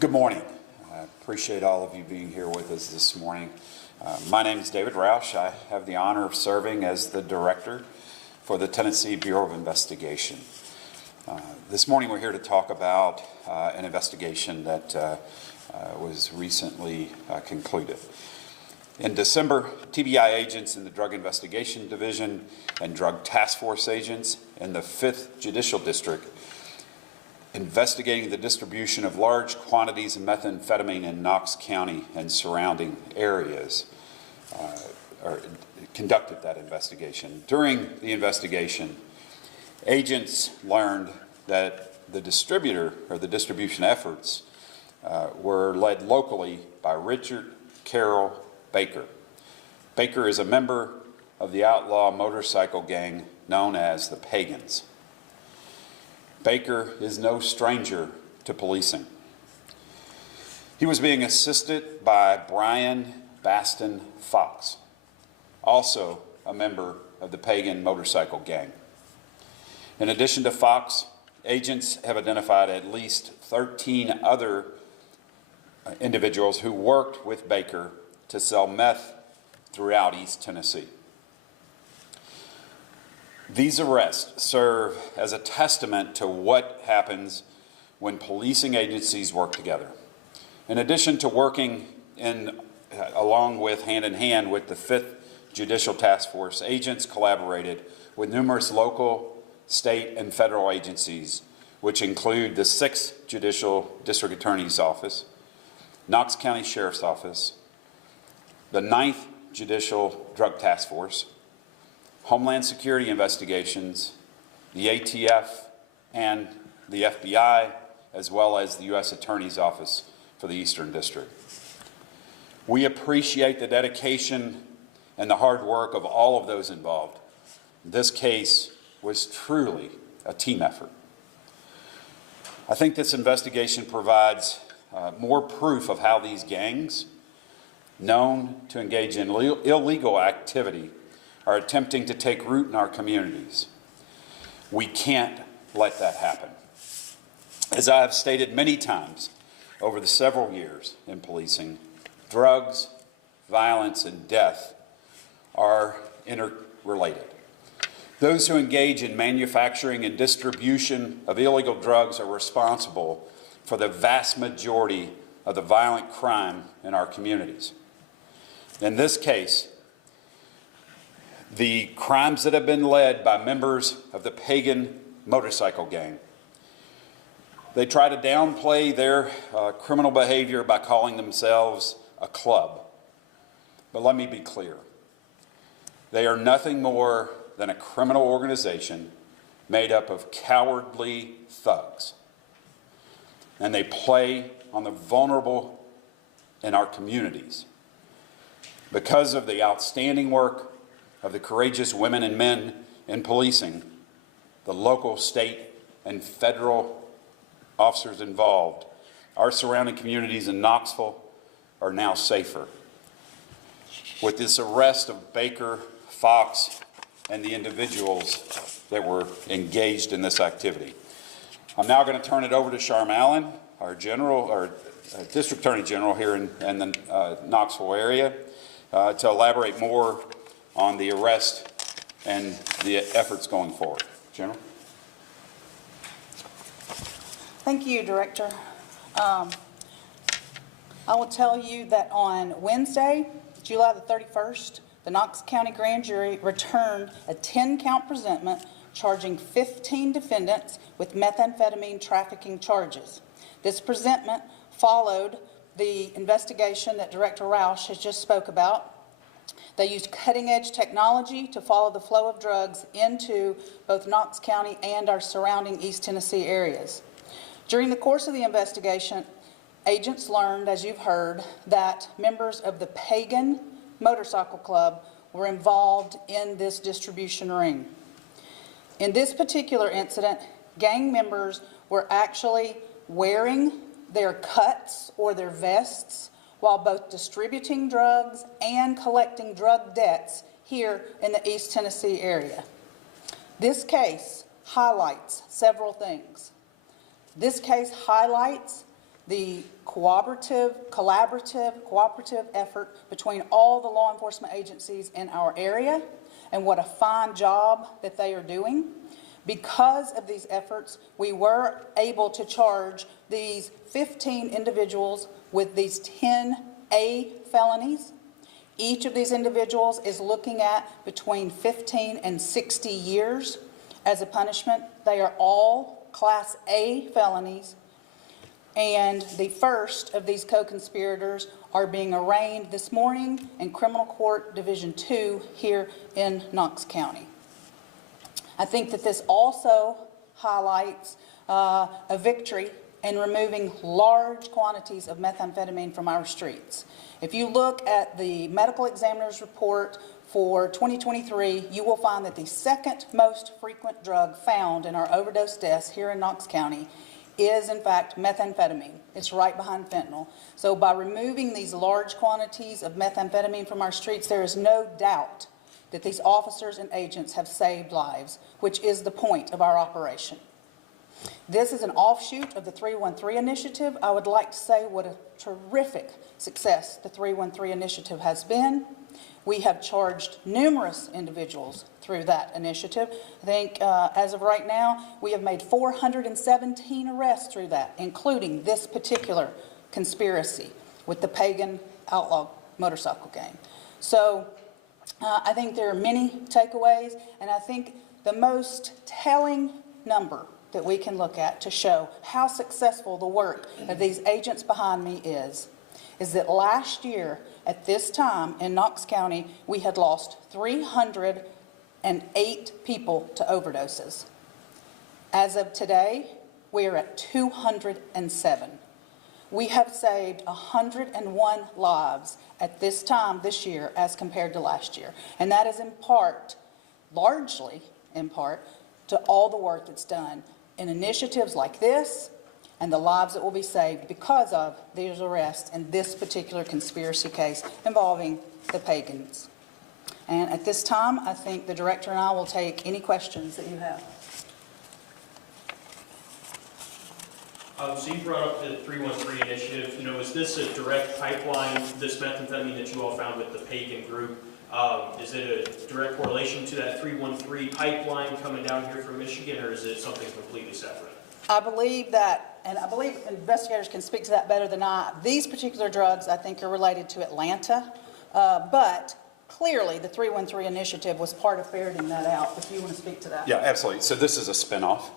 Good morning. I appreciate all of you being here with us this morning. My name is David Roush. I have the honor of serving as the director for the Tennessee Bureau of Investigation. This morning we're here to talk about an investigation that was recently concluded. In December, TBI agents in the Drug Investigation Division and Drug Task Force agents in the 5th Judicial District investigating the distribution of large quantities of methamphetamine in Knox County and surrounding areas conducted that investigation. During the investigation, agents learned that the distribution efforts were led locally by Richard Carroll Baker. Baker is a member of the outlaw motorcycle gang known as the Pagans. Baker is no stranger to policing. He was being assisted by Brian Baston Fox, also a member of the Pagan motorcycle gang. In addition to Fox, agents have identified at least 13 other individuals who worked with Baker to sell meth throughout East Tennessee. These arrests serve as a testament to what happens when policing agencies work together. In addition to working along with hand in hand with the 5th Judicial Task Force, agents collaborated with numerous local, state, and federal agencies, which include the 6th Judicial District Attorney's Office, Knox County Sheriff's Office, the 9th Judicial Drug Task Force, Homeland Security Investigations, the ATF, and the FBI, as well as the U.S. Attorney's Office for the Eastern District. We appreciate the dedication and the hard work of all of those involved. This case was truly a team effort. I think this investigation provides more proof of how these gangs, known to engage in illegal activity, are attempting to take root in our communities. We can't let that happen. As I have stated many times over the several years in policing, drugs, violence, and death are interrelated. Those who engage in manufacturing and distribution of illegal drugs are responsible for the vast majority of the violent crime in our communities. In this case, the crimes that have been led by members of the Pagan motorcycle gang. They try to downplay their criminal behavior by calling themselves a club. But let me be clear. They are nothing more than a criminal organization made up of cowardly thugs. And they play on the vulnerable in our communities. Because of the outstanding work of the courageous women and men in policing, the local, state, and federal officers involved, our surrounding communities in Knoxville are now safer. With this arrest of Baker, Fox, and the individuals that were engaged in this activity. I'm now going to turn it over to Sharm Allen, our District Attorney General here in the Knoxville area, to elaborate more on the arrest and the efforts going forward. General? Thank you, Director. I will tell you that on Wednesday, July the 31st, the Knox County Grand Jury returned a 10-count presentment charging 15 defendants with methamphetamine trafficking charges. This presentment followed the investigation that Director Roush has just spoke about. They used cutting-edge technology to follow the flow of drugs into both Knox County and our surrounding East Tennessee areas. During the course of the investigation, agents learned, as you've heard, that members of the Pagan Motorcycle Club were involved in this distribution ring. In this particular incident, gang members were actually wearing their cuts or their vests while both distributing drugs and collecting drug debts here in the East Tennessee area. This case highlights several things. This case highlights the cooperative effort between all the law enforcement agencies in our area, and what a fine job that they are doing. Because of these efforts, we were able to charge these 15 individuals with these 10 A felonies. Each of these individuals is looking at between 15 and 60 years as a punishment. They are all Class A felonies, and the first of these co-conspirators are being arraigned this morning in Criminal Court Division 2 here in Knox County. I think that this also highlights a victory in removing large quantities of methamphetamine from our streets. If you look at the medical examiner's report for 2023, you will find that the second most frequent drug found in our overdose deaths here in Knox County is, in fact, methamphetamine. It's right behind fentanyl. So by removing these large quantities of methamphetamine from our streets, there is no doubt that these officers and agents have saved lives, which is the point of our operation. This is an offshoot of the 313 initiative. I would like to say what a terrific success the 313 initiative has been. We have charged numerous individuals through that initiative. I think as of right now, we have made 417 arrests through that, including this particular conspiracy with the pagan outlaw motorcycle gang. So I think there are many takeaways, and I think the most telling number that we can look at to show how successful the work of these agents behind me is that last year at this time in Knox County, we had lost 308 people to overdoses. As of today, we are at 207. We have saved 101 lives at this time this year as compared to last year. And that is in part, largely in part, to all the work that's done in initiatives like this and the lives that will be saved because of these arrests in this particular conspiracy case involving the pagans. And at this time, I think the director and I will take any questions that you have. So you brought up the 313 initiative. You know, is this a direct pipeline, this methamphetamine that you all found with the pagan group? Is it a direct correlation to that 313 pipeline coming down here from Michigan, or is it something completely separate? I believe that, and I believe investigators can speak to that better than I. These particular drugs, I think, are related to Atlanta, but clearly the 313 initiative was part of ferreting that out, if you want to speak to that. Yeah, absolutely. So this is a spinoff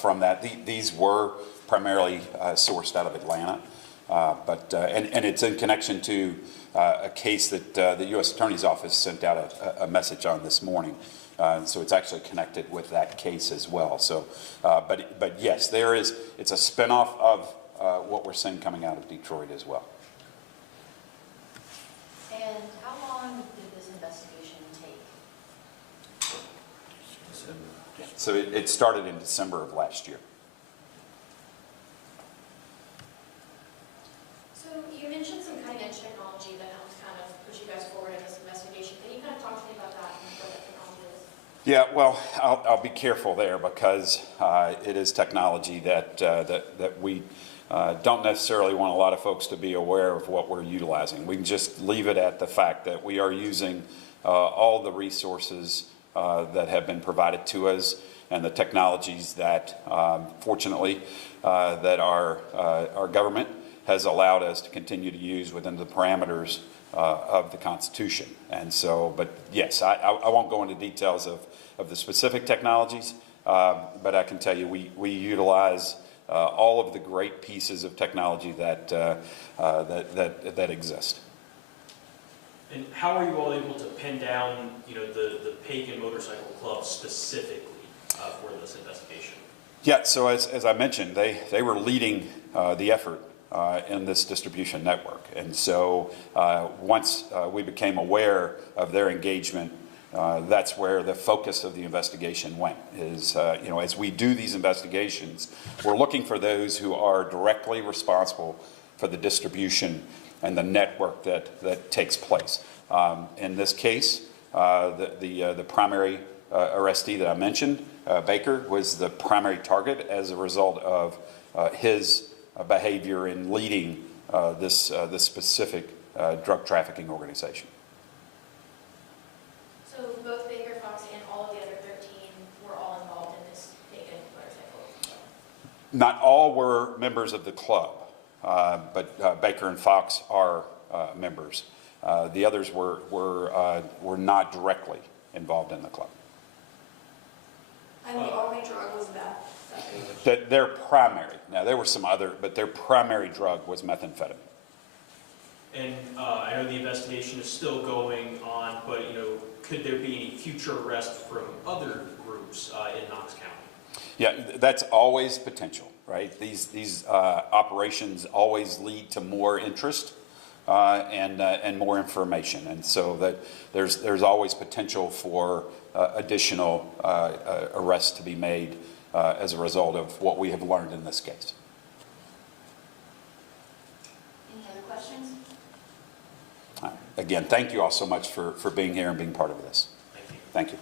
from that. These were primarily sourced out of Atlanta, and it's in connection to a case that the U.S. Attorney's Office sent out a message on this morning. So it's actually connected with that case as well. So, but yes, it's a spinoff of what we're seeing coming out of Detroit as well. And how long did this investigation take? So it started in December of last year. So you mentioned some cutting-edge technology that helped kind of push you guys forward in this investigation. Can you kind of talk to me about that and what that technology is? Yeah, well, I'll be careful there because it is technology that we don't necessarily want a lot of folks to be aware of what we're utilizing. We can just leave it at the fact that we are using all the resources that have been provided to us and the technologies that, fortunately, that our government has allowed us to continue to use within the parameters of the Constitution. And so, but yes, I won't go into details of the specific technologies, but I can tell you we utilize all of the great pieces of technology that exist. And how are you all able to pin down, you know, the pagan motorcycle club specifically for this investigation? Yeah, so as I mentioned, they were leading the effort in this distribution network. And so once we became aware of their engagement, that's where the focus of the investigation went, is, you know, as we do these investigations, we're looking for those who are directly responsible for the distribution and the network that takes place. In this case, the primary arrestee that I mentioned, Baker, was the primary target as a result of his behavior in leading this specific drug trafficking organization. So both Baker, Fox, and all of the other 13 were all involved in this Bacon motorcycle? Not all were members of the club, but Baker and Fox are members. The others were not directly involved in the club. And the only drug was that. Their primary, now there were some other, but their primary drug was methamphetamine. And I know the investigation is still going on, but could there be any future arrests from other groups in Knox County? Yeah, that's always potential, right? These operations always lead to more interest and more information, and so that there's always potential for additional arrests to be made as a result of what we have learned in this case. Any other questions? Again, thank you all so much for being here and being part of this. Thank you. Thank you.